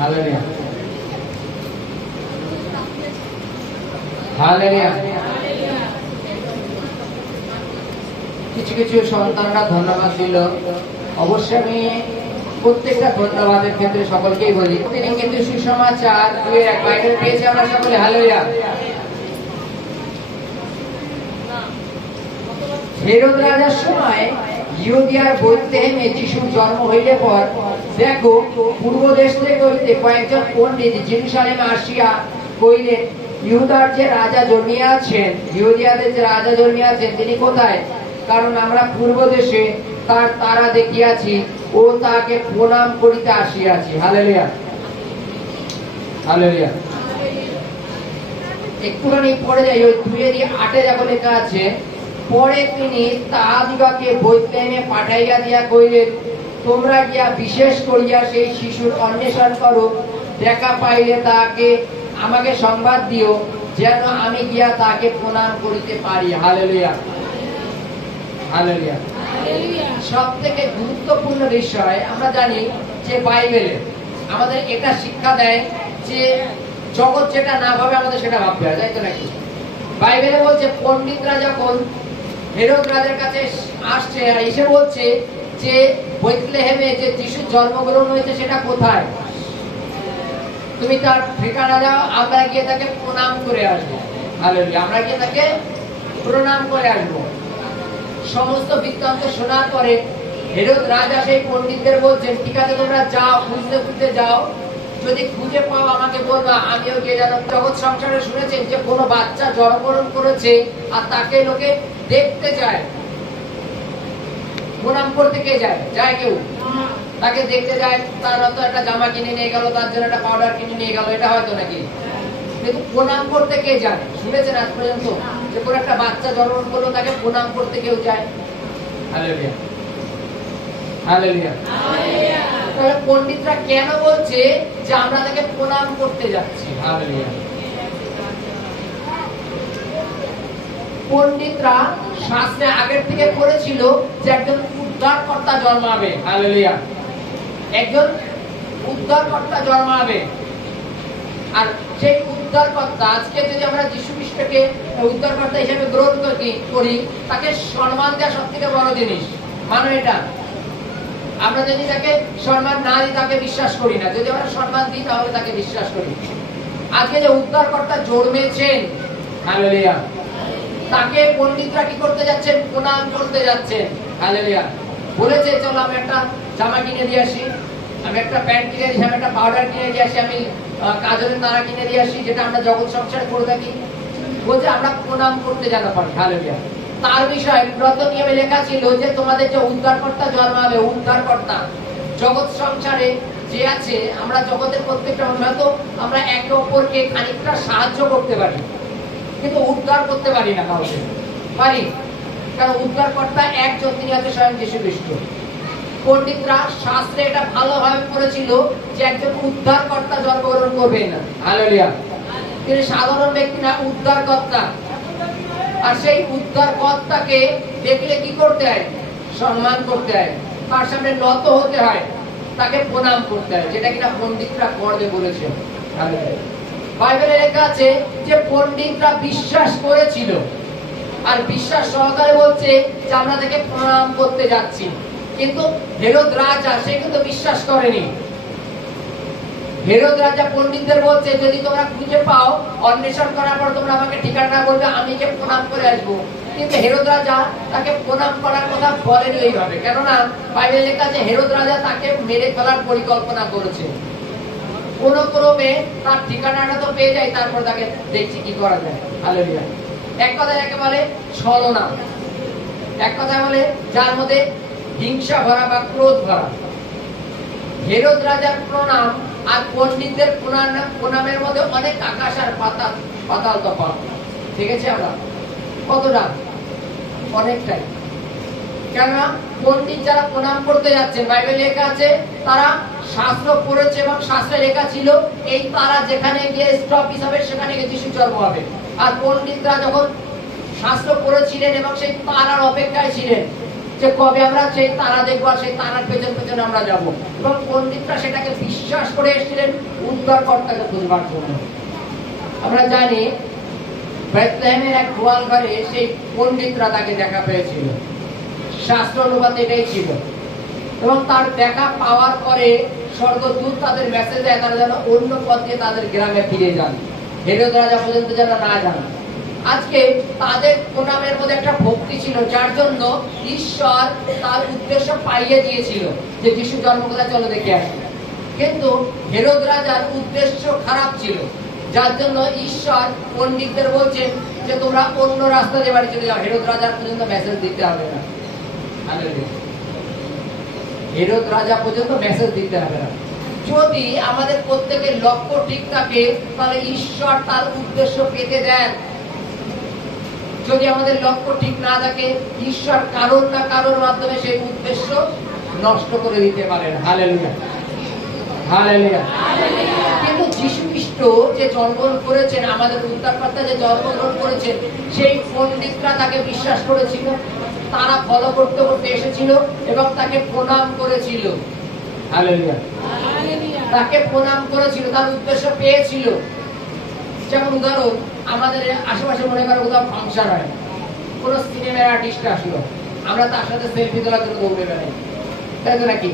Hallelujah hallelujah. কিছু কিছু সন্তানরা ধন্যবাদ দিল, অবশ্যই আমি প্রত্যেকটা ধন্যবাদের ক্ষেত্রে সকলকেই বলি। তিনি কিন্তু সুসমাচার এক বাইবেল পেয়েছে আমরা সকলে, হালেলুয়া। হেরোদ রাজার সময় ইহুদিয়ার বেথলেহেমে যিশুর জন্ম হইলে পর দেখো পূর্ব দেশ থেকে হইতে কয়েকজন পণ্ডিত জেরুজালেমে আসিয়া কইলেন, ইহুদার যে রাজা জন্মিয়াছেন, ইহুদিয়াদের যে রাজা জন্মিয়াছেন তিনি কোথায়? কারণ আমরা পূর্ব দেশে তার তারা দেখিয়াছি ও তাকে প্রণাম করিতে আসিয়াছি। Hallelujah hallelujah. একটুখানি পরে যাই, ওই 2:8 যখন লেখা আছে, পরে তিনি তাহাদিগকে বেথলেহেমে পাঠাইয়া দিয়া কইলেন, তোমরা গিয়া বিশেষ করিয়া সেই শিশুর অন্বেষণ করো, দেখা পাইলে তাকে আমাকে সংবাদ দিও, যেন আমি গিয়া তাকে প্রণাম করিতে পারি। Hallelujah hallelujah. সব থেকে গুরুত্বপূর্ণ বিষয় আমরা জানি যে বাইবেলে আমাদের এটা শিক্ষা দেয় যে জগৎ যেটা না ভাবে আমাদের সেটা ভাবতে হয়, তাই তো নাকি? বাইবেলে বলছে পণ্ডিতরা যখন হেরোদ রাজার কাছে আসছে আর এসে বলছে যে বেথলেহেমে যে যিশুর জন্মগ্রহণ হয়েছে সেটা কোথায়, তুমি তার ঠিকানা দাও, আমরা গিয়ে তাকে প্রণাম করে আসবো। হালেলুয়া, আমরা গিয়ে তাকে প্রণাম করে আসবো। সমস্ত বৃত্তান্ত শোনার পরে হেরোদ রাজা সেই পণ্ডিতদের বলছেন, ঠিক আছে তোমরা যাও, খুঁজতে খুঁজতে যাও, যদি খুঁজে পাও আমাকে বলবা, আমিও গিয়ে যেন। জগৎ সংসারে শুনেছেন যে কোনো বাচ্চা জন্মগ্রহণ করেছে আর তাকে লোকে দেখতে যায়, প্রণাম করতে কে যায়? যায় কেউ? তাকে দেখতে যায়, তার হয়তো একটা জামা কিনে নিয়ে গেল, তার জন্য একটা পাউডার কিনে নিয়ে গেল, এটা হয়তো নাকি? কিন্তু প্রণাম করতে কে যায়? শুনেছেন আজ পর্যন্ত যে কোনো একটা বাচ্চা জন্মগ্রহণ করলো তাকে প্রণাম করতে কেউ যায়? Hallelujah hallelujah. তাহলে পণ্ডিতরা কেন বলছে যে আমরা তাকে প্রণাম করতে যাচ্ছি? হালেলুয়া। পণ্ডিতরা শাস্ত্রে আগের থেকে পড়েছিল যে একজন উদ্ধারকর্তা জন্মাবে। হালেলুয়া, একজন উদ্ধারকর্তা জন্মাবে। আর সেই উদ্ধারকর্তা, আজকে যদি আমরা যীশু খ্রিস্টকে উদ্ধারকর্তা হিসেবে গ্রহণ করি, তাকে সম্মান দেওয়া সব থেকে বড় জিনিস। মানে এটা আমরা যদি তাকে সম্মান না দিই তাকে বিশ্বাস করি না, যদি আমরা সম্মান দিই তাহলে তাকে বিশ্বাস করি। আজকে যে উদ্ধারকর্তা জন্মেছেন, হালেলুয়া, তাকে পণ্ডিতরা কি করতে যাচ্ছেন? প্রণাম করতে যাচ্ছেন। হালেলুয়া। বলেছে চলো আমি একটা জামা কিনে দিয়ে আসি, আমি একটা প্যান্ট কিনে দিই, আমি একটা পাউডার কিনে দিয়ে আসি, আমি কাজলের তারা কিনে দিয়ে আসি, যেটা আমরা জগৎ সংসারে করে থাকি। বলছে আমরা প্রণাম করতে জানা পারি। হালেলুয়া। তার বিষয়ে পুরাতন নিয়মে লেখা ছিল যে তোমাদের যে উদ্ধারকর্তা জন্মাবে, উদ্ধারকর্তা জগৎ সংসারে যে আছে, আমরা জগতের প্রত্যেকটা হয়তো আমরা একে অপরকে খানিকটা সাহায্য করতে পারি, কিন্তু উদ্ধার করতে পারি না। কাউকে পারি, কারণ উদ্ধারকর্তা একজন, তিনি আছে স্বয়ং যীশু খ্রিস্ট। পণ্ডিতরা শাস্ত্রে এটা ভালোভাবে পড়েছিল যে একজন উদ্ধারকর্তা জন্মগ্রহণ করবে না। হালেলুয়া। তিনি সাধারণ ব্যক্তি না, উদ্ধারকর্তা। আর সেই উদ্ধারকর্তাকে দেখলে কি করতে হয়? সম্মান করতে হয়, তার সামনে নত হতে হয়, তাকে প্রণাম করতে হয়, যেটা কিনা পণ্ডিতরা করবে বলেছে। হালেলুয়া। বাইবেলে লেখা আছে যে পণ্ডিতরা বিশ্বাস করেছিল, আর বিশ্বাস সহকারে বলছে যে আমরা তাকে প্রণাম করতে যাচ্ছি। কিন্তু হেরোদ রাজা সে কিন্তু বিশ্বাস করেনি। হেরোদ রাজা পণ্ডিতদের বলছে যদি তোমরা খুঁজে পাও, অন্বেষণ করার পর তোমরা আমাকে ঠিকানা বলবে, আমি যে প্রণাম করে আসবো। কিন্তু হেরোদ রাজা তাকে প্রণাম করার কথা বলেনি এইভাবে, কেননা বাইবেলে লেখা আছে হেরোদ রাজা তাকে মেরে ফেলার পরিকল্পনা করেছে। কোন ক্রমে তার ঠিকানাটা তো পেয়ে যায়, তারপর তাকে দেখছি কি করা যায়। হালেলুয়া। এক কথায় একেবারে ছলনা, এক কথায় বলে যার মধ্যে হিংসা ভরা বা ক্রোধ ভরা। হেরোদ রাজার প্রণাম আর পণ্ডিতদের প্রণামের মধ্যে অনেক আকাশ আর পাতাল তফাৎ। ঠিক আছে, আমরা কতটা? অনেকটাই। কেননা পণ্ডিত যারা প্রণাম করতে যাচ্ছেন, বাইবেলে লেখা আছে তারা শাস্ত্র পড়েছে এবং শাস্ত্রে লেখা ছিল এই তারা যেখানে গিয়ে স্টপ হিসাবে সেখানে গিয়ে যিশু জন্ম হবে। আর পণ্ডিতরা যখন শাস্ত্র পড়েছিলেন এবং সেই তারার অপেক্ষায় ছিলেন, যে কবে আমরা সেই তারা দেখবো আর সেই তারার পেছন পেছনে আমরা যাব। এবং পণ্ডিতরা সেটাকে বিশ্বাস করে এসেছিলেন উদ্ধারকর্তাকে খুঁজবার জন্য। আমরা জানি বেথলেহেমের এক গোয়াল ঘরে সেই পণ্ডিতরা তাকে দেখা পেয়েছিল, শাস্ত্র অনুবাদ এটাই ছিল। এবং তার দেখা পাওয়ার পরে স্বর্গদূত তাদের মেসেজ দেয় তারা যেন অন্য পথ দিয়ে তাদের গ্রামে ফিরে যান, হেরোদ রাজা পর্যন্ত যেন না যান। আজকে তাদের প্রণামের মধ্যে একটা ভক্তি ছিল, যার জন্য ঈশ্বর তার উদ্দেশ্য পাইয়ে দিয়েছিল যে যিশু জন্ম কোথায়, চলো দেখে আসি। কিন্তু হেরোদ রাজার উদ্দেশ্য খারাপ ছিল, যার জন্য ঈশ্বর পণ্ডিতদের বলছেন যে তোমরা অন্য রাস্তা দিয়ে বাড়ি চলে যাও, হেরোদ রাজার পর্যন্ত মেসেজ দিতে হবে না। হেরোদ রাজা পর্যন্ত মেসেজ দিতে হবে না। যদি আমাদের প্রত্যেকের লক্ষ্য ঠিক থাকে তাহলে ঈশ্বর তার উদ্দেশ্য পেতে দেন। যদি আমাদের লক্ষ্য ঠিক না থাকে ঈশ্বর কারোর না কারোর মাধ্যমে সেই উদ্দেশ্য নষ্ট করে দিতে পারেন। Hallelujah, hallelujah. কিন্তু যীশু খ্রিস্ট যে জন্মগ্রহণ করেছেন, আমাদের উদ্ধারকর্তা যে জন্মগ্রহণ করেছেন, সেই পণ্ডিতরা তাকে বিশ্বাস করেছিল, তারা ফলো করতে করতে এসেছিল এবং তাকে প্রণাম করেছিল। হালেলুয়া, তাকে প্রণাম করেছিল, তার উদ্দেশ্য পেয়েছিল। যেমন উদাহরণ, আমাদের আশেপাশে মনে করো কোথাও ফাংশন হয়, কোন সিনেমার আর্টিস্ট আসলো, আমরা তার সাথে সেলফি তোলার জন্য দৌড়ে বেড়াই, তাই তো নাকি?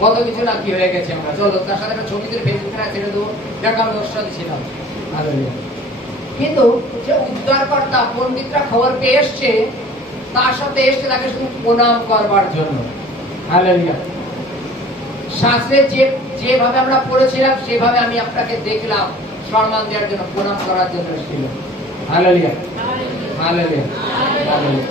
কত কিছু না কি হয়ে গেছে, আমরা চলো তার সাথে একটা ছবি তুলে ফেসবুকে ছেড়ে দেবো, দেখা আমি ওর সাথে ছিলাম। কিন্তু যে উদ্ধারকর্তা, পণ্ডিতরা খবর পেয়ে এসছে, তার সাথে এসছে তাকে শুধু প্রণাম করবার জন্য। হালেলুয়া। শাস্ত্রে যেভাবে আমরা পড়েছিলাম সেভাবে আমি আপনাকে দেখলাম, সম্মান দেওয়ার জন্য, প্রণাম করার জন্য এসেছিল। Hallelujah, hallelujah, hallelujah.